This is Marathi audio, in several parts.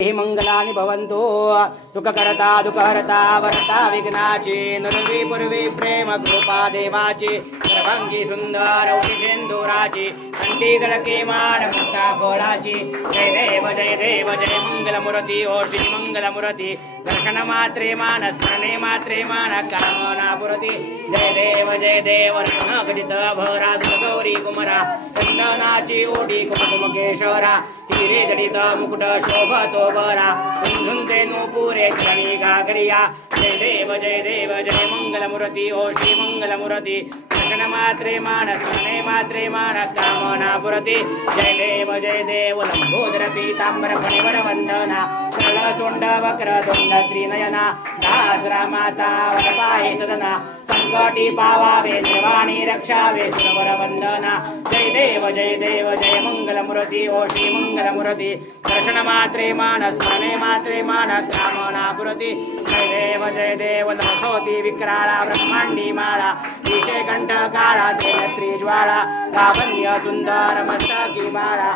मंगलानि भवन्तु सुखकरता दुःखहरता वरता विघ्नाची नुर्वी पूर्वी प्रेम कृपा देवाची सर्वांगी सुंदर उषेंदुराची कंठी झळके मान मुक्ता फळाची जय देव जय मंगलमूर्ती ओ श्री मंगलमूर्ती दर्शन मात्रे मान स्मरणे मात्रे मान कामना पुरती जय देव रत्न घटित भरा गौरी कुमरा चंदनाची ओटी कुमकुम केशरा हिरे जडित मुकुट शोभतो बरा कुंझुंते नूपुरे चरणी गागरिया जय देव जय मंगलमूर्ती ओ श्री मंगलमूर्ती दर्शन मात्रे मान स्मरणे मात्रे मान कामना पुरती जय देव लंबोदर पीतांबर फणिवर वंदना सरळ सोंड वक्र दोंड त्रिनयना दास रामाचा वरपाहे सदना संकटी पावावे निर्वाणी रक्षावे सुरवर वंदना जय देव जय मंगलमूर्ती ओ श्री मंगलमूर्ती दर्शन मात्रे मान स्मरणे मात्रे मान कामना पुरती जय देव नमोति विक्राळा ब्रह्मांडी माळा विषय कंठ काळा त्रिज्वाळा लावण्य सुंदर मस्तकी बाळा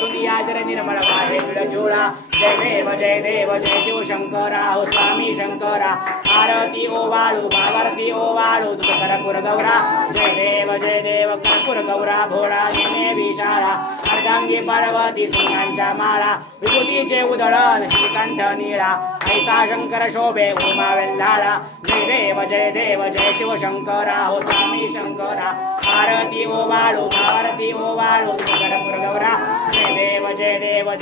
दुनिया जर निर्मळ वाहे विडचोळा जय देव जय शिवशंकरा हो स्वामी शंकरा आरती ओवाळू भावारती ओवाळू कर्पूर गौरा जय देव कर्पूर गौरा भोळा येणे विशाळा अर्धांगी पार्वती सिंहांच्या माळा विभूतीचे उधळण श्रीकंठ निळा ऐसा शंकर शोभे उमा वेल्हाळा जय देव जय शिवशंकरा हो स्वामी शंकरा आरती ओवाळू भावारती ओवाळू कर्पूर गौरा जय देव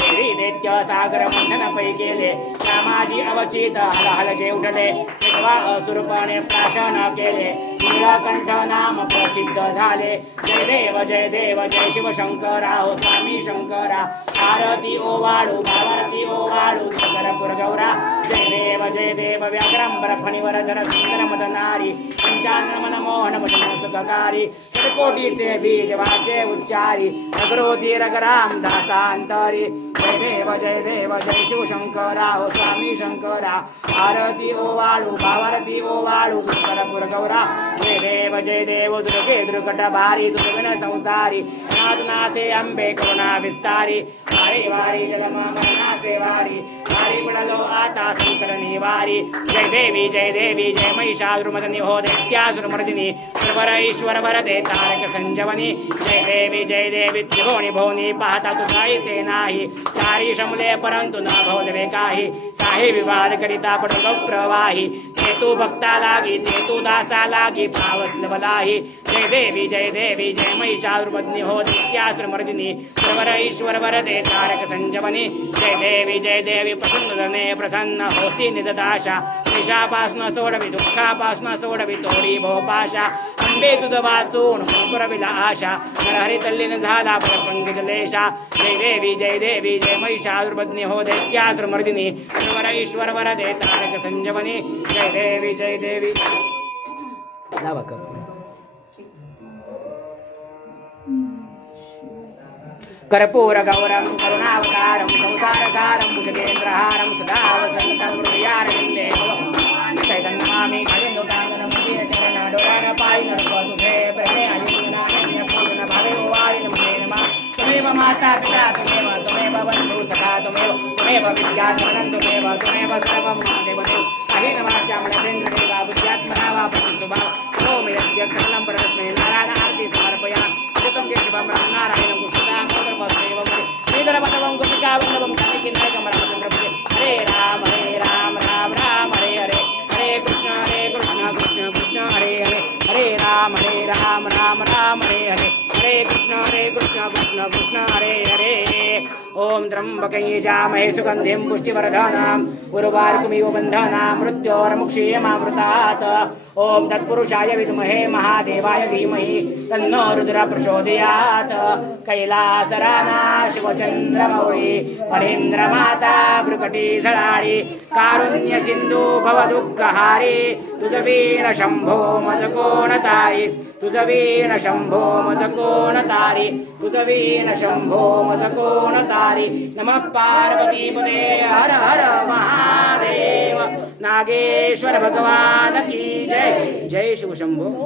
देवी दैत्य सागर मंथन पै केले रामाजी अवचित हलहलचे उठले असुरपणे प्राशन केले नीलकंठ नाम प्रसिद्ध झाले जय देव जय शिवशंकरा हो स्वामी शंकरा आरती ओवाळू भावारती ओवाळू कर्पूर गौरा जय देव व्याघ्रांबर फणिवर धर सुंदर मदनारी पंचानन मनमोहन मदन सुखकारी षट्कोटीचे बीज वाचे उच्चारी अग्रोधी रघुराम दासांतरी जय देव जय शिवशंकरा हो स्वामी शंकरा आरती ओवाळू भावारती ओवाळू कर्पूर गौरा जय देव दुर्गे दुर्गट भारी दुर्गण संसारी नाथे अंबे करुणा विस्तारी वारी वारी जलमा मरणाचे वारी वारी बुडलो आता संकट निवारी जय देवी जय महिषासुरमर्दिनी हो दैत्यासुरमर्दिनी सर्वर ईश्वर वरदे तारक संजवनी जय देवी त्रिभुवनी भुवनी पाहता तुझाही सेनाही चारी शमले परंतु न भवलवे काही साहे विवाद करिता पडलो प्रवाही ते तू भक्ता लागी ते तू दासा लागी पावसलवलाही जय देवी जय महिषासुरमर्दिनी हो दैत्यासुरमर्दिनी सर्वर ईश्वर वरदे तारक संजवनी जय देवी प्रसन्न प्रसन्न होसी निददाशा निशापासन सोडवी दुःखापासन सोडवी तोडी भोपाशा अंबे तुझ वाचून पुरविला आशा नरहरी तल्लीन झाला पंकजलेशा जय देवी जय महिषासुरमर्दिनी हो दैत्यासुरमर्दिनी सर्वर ईश्वर वरदे तारक संजवनी जय देवी कर्पूर गौरम करुणावतारम संसारसारम भुजगेन्द्रहारम सदा वसंतं हृदयारविन्दे चैतन्यमामि खलिन्दुटाङ्गनमुदीर चरण डोळ्यान पायी नरपतुभे प्रेमे अलिंगनान्य पूर्ण भावे ओवाळी नमो नमः त्वमेव माता पिता त्वमेव बन्धु सखा त्वमेव विद्याधनं त्वमेव सर्वं देवदेव अहिनवाचामलसेन्द्रदेवा बुद्ध्यात्मना वा प्रसुभा ओम यद्यत् सकलं परस्मै नारायण आरती समर्पयामि तं केशवं नारायणं कुसुदां सर्वदेव श्रीधरपटवं गोपिकावल्लभं जानकीनायकं रामचन्द्रपते हरे राम राम राम हरे हरे हरे कृष्ण कृष्ण कृष्ण हरे हरे हरे राम राम हरे हरे हरे कृष्ण कृष्ण कृष्ण हरे हरे ओम त्र्यंबकै जामहे सुगंधिं पुष्टिवर्धनां उर्वारुकमिव बन्धनां मृत्योर्मुक्षीयमामृतात् ओम तत्पुरुषाय विद्महे महादेवाय धीमहि तन्नो रुद्रः प्रचोदयात् कैलासराना शिवचन्द्रमौळी फणीन्द्रमाता भ्रुकटी झळाळी कारुण्य सिंधू भवदुःखहारी तुझवीण शंभो मज कोण तारी तुझवीण शंभो मज कोण तारी तुझवीण शंभो मज कोण तारी नमः पार्वतीपते हर हर महादेव नागेश्वर भगवान की जय जय शिव शंभो।